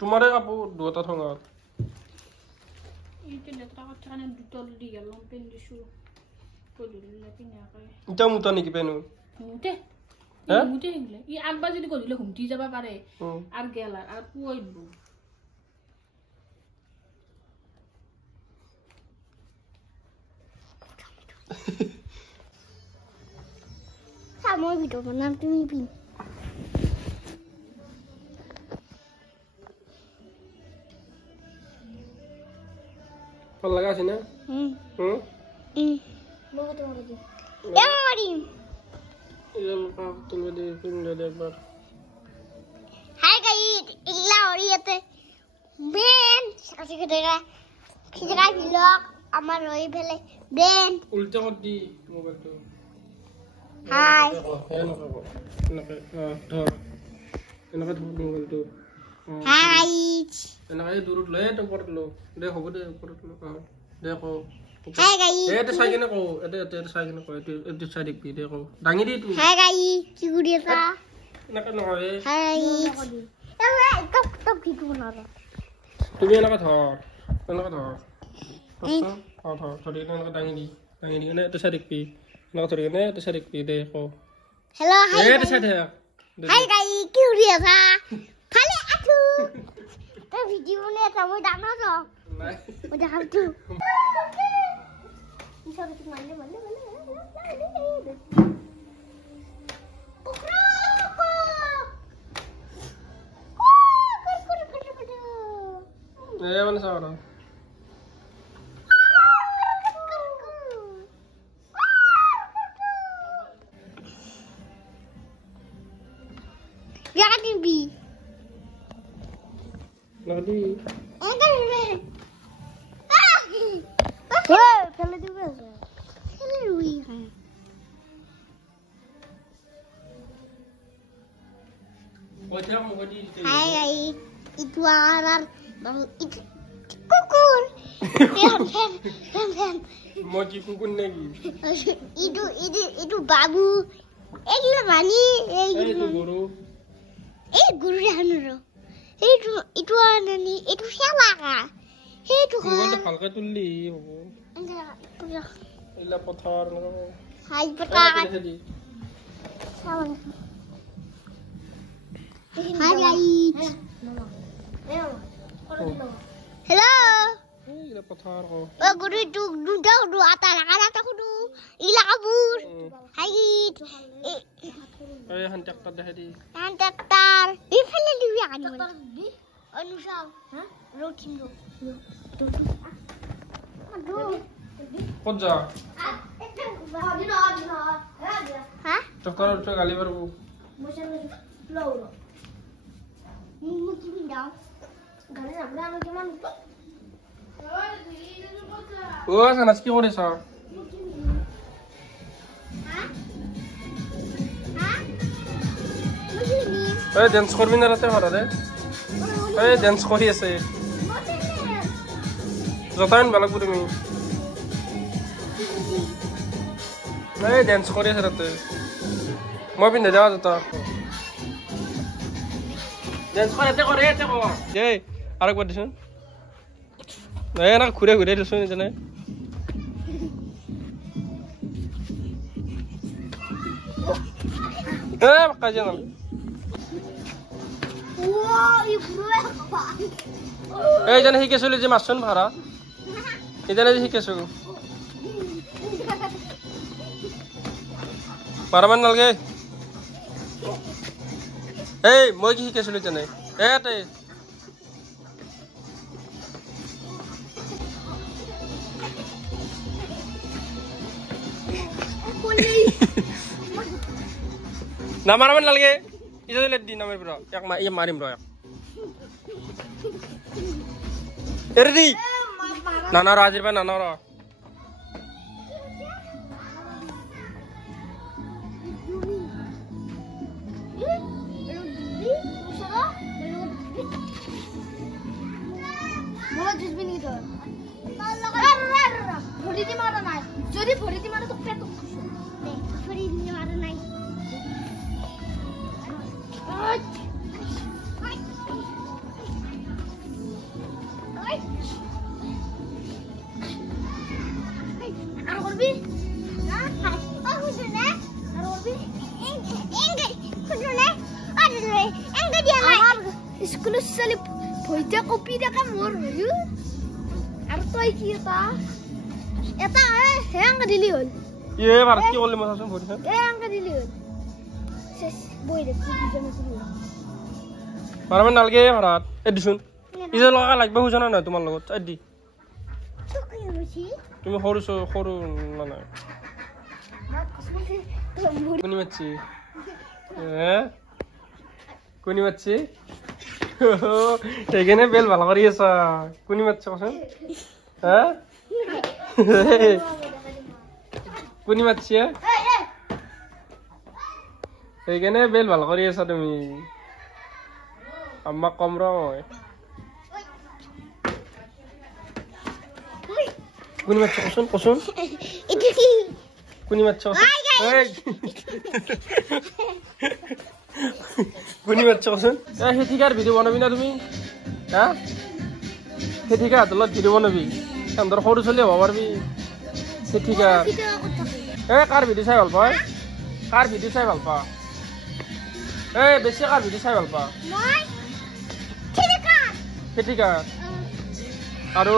তোমাৰে কাপোৰ দুটা ঠঙত এতিয়া মুটা নেকি পেনো আগবাৰ যদি গধূলি ঘুমটি যাব পাৰে আৰু গেল আৰু পুৱাই দিব মই ভিডিঅ' বনাম তুমি পিন ভাল লাগা আছে না Hi guys, illa oriyate ben sikira vlog amar roi phele ben উল্টা কর দি মোবাইলটো Hi এনেকে ধৰ মোবাইলটো Hi এনেকে দূৰত লৈ তো ওপৰত লো দে হ'ব দে ওপৰত লো দে কো Hi guys এতে চাই কিনে কো এতে চাই কিনে কো এতে চাই দেখবি দে কো ডাঙি দি তু Hi guys কি কৰি আছা এনেকে নহয় Hi top ভিডিঅ' বনাবা তুমি এনেকে ধৰ ধৰি এনেকে ডাঙি দি কিনে এতে চাই দেখবি এনেকে ধৰি কিনে এতে চাই দেখবি দে কো Hello hi এতে চাই দে Hi guys কি কৰি আছা খালি আছো তে ভিডিঅ' বনাই আছা মই ডাঙৰ ন নাই মই দেখাতো মানে চাও না Jangan tinggi. Nadi. Kalau tu berapa? Kalau Louis. Hai guys, itu orang itu kukur. Moji kukur lagi. Itu babu. Ini mani. Itu guru. Guru yang nuru. Itu nani? Itu siapa kah? Itu kan. Itu halka tuli. Enggak. Ila pothar. Hai pothar. Hai guys. Hello. Ila pothar ko. Guru itu du atas aku du. Ila kabur. Hai guys. Ay hantak ta dahdi. Hantar. Ifale liwi ani. Anusha. Hah? Rotindo. Aduh. Koja. Hah? Dokter udah kali baru. Mungkin pindah. Gak ada berapa cuman. Oh, sana ski kore sa. Hey, dance korbi na rate hara de. Hey, dance kori ase. Jotain balak buri mi. Hey, dance kori ase rate. Moi pinde jawa jota. Dance kore te ko. Hey, arak bar disun. Hey, na khure disun jane. Eh, kajian. Wow, ibu apa? এই জানে শিকেছিলো যে মাছন ভাড়া এই জানে যে শিকেছো পারমান নালগে এই মই কি শিকেছিলো জানে এতে না মারমান নালগে ইজা লেট দি নামের ব্র এক মা ই মারিম র এরদি নানা রাজির ভাই নানা রা যদি ভরিতে মারা তো পেট ভরিতে মারা নাই আংকে দিয়া নাই আমার স্কুলের চলি ভইতে কপি দেখা মোর হইল আর তুই কি এটা হে আংকে দিলি হল ইয়ে ভারত কি বললি মাসাসন ভরিছেন এ আংকে দিলি হল শেষ বই রে কি জন্য দিলি পারবে নালগে ভারত এদিছুন ইজে লগা লাগবে হুজনা না তোমার লগত আদি তো কি হইছি তুমি সরু না না কোনি মাছি কোনি মাছি এখানে বেল ভালো করি আছা কোনি মাছি কসন হ্যাঁ কোনি মাছি এখানে বেল ভালো করি আছা তুমি আম্মা কম রয় কোনি মাছি কসন এটা কি কোনি মাছি এই কোনি মাছি কসন এ হেঠিকার ভিডিও বানাবি না তুমি হ্যাঁ হেঠিকা তোলা ভিডিও বানাবি কান্দর সরু চলি হব পারবি হেঠিকার এ কার ভিডিও চাই ভাল পা কার ভিডিও চাই ভাল পা এ বেছি কার ভিডিও চাই ভাল পা মই ঠিক আছে হেঠিকার আৰু